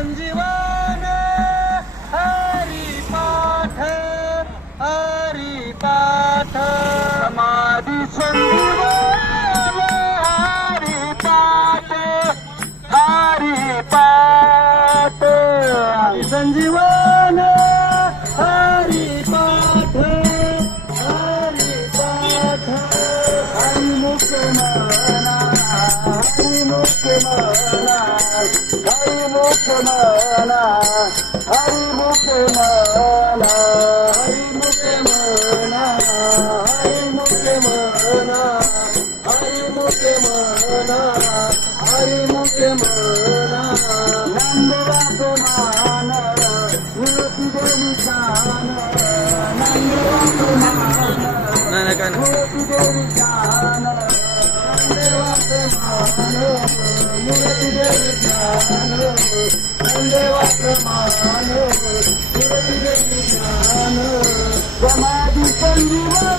संजीवन हरिपाठ हरिपाठ समाधी संजीवन हरिपाठ हरिपाठ. संजीवन हरिपाठ हरिपाठ. हरिमुख मना हरिमुख मना. हरिमुख मला हरिमुख मला हरिमुख म्हणा हरिमुख म्हणा हरिमुख म्हणा हरिमुख म्हणा नंदराज मान मूर्ती देवी जान नंदराज मान मूर्ती देवी जान नंदराज मान प्रमाण प्रमाण